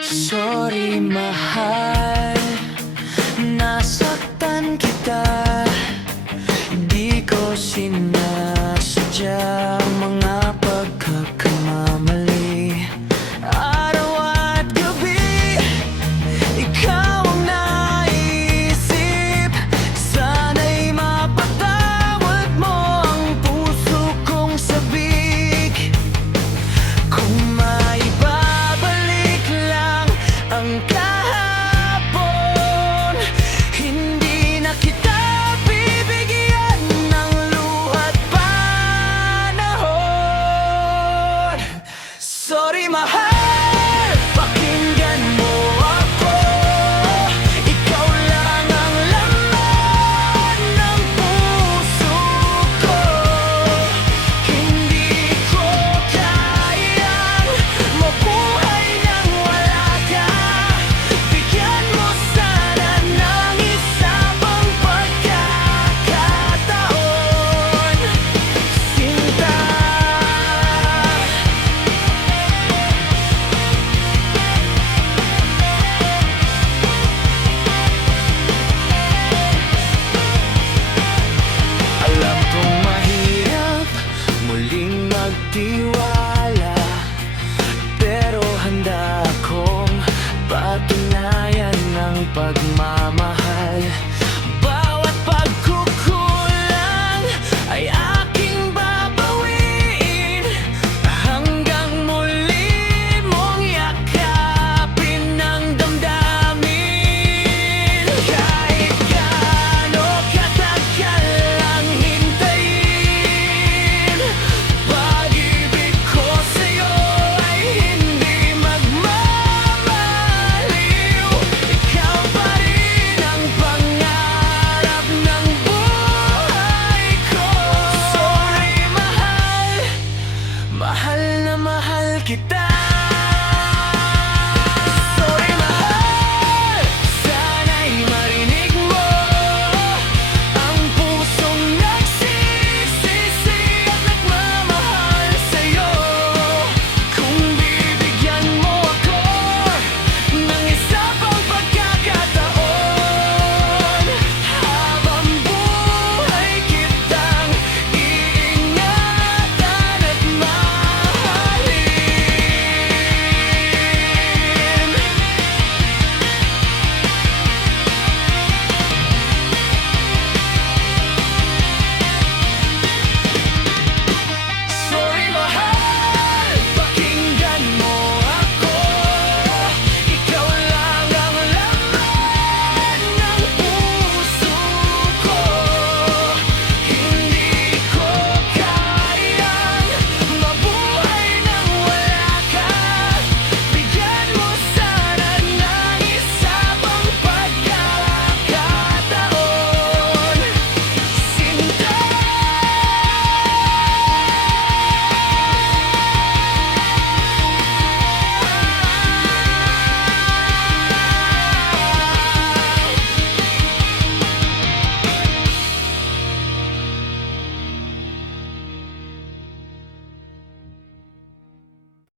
Sorry mahal, nasaktan kita. Di ko sinasadya ang mga pagkakamali. Araw at gabi, ikaw ang naisip. Sana'y mapatawad mo ang puso kong sabik. Kung maibabalik lang ang kahapon, hindi na kita bibigyan ng luha't panahon. Sorry mahal, pakinggan mo ako. Ikaw lang ang laman ng puso ko. Hindi ko kayang mabuhay nang wala ka. Bigyan mo sana ng isa pang pagkakataon, sinta. Alam kong mahirap muling magtiwala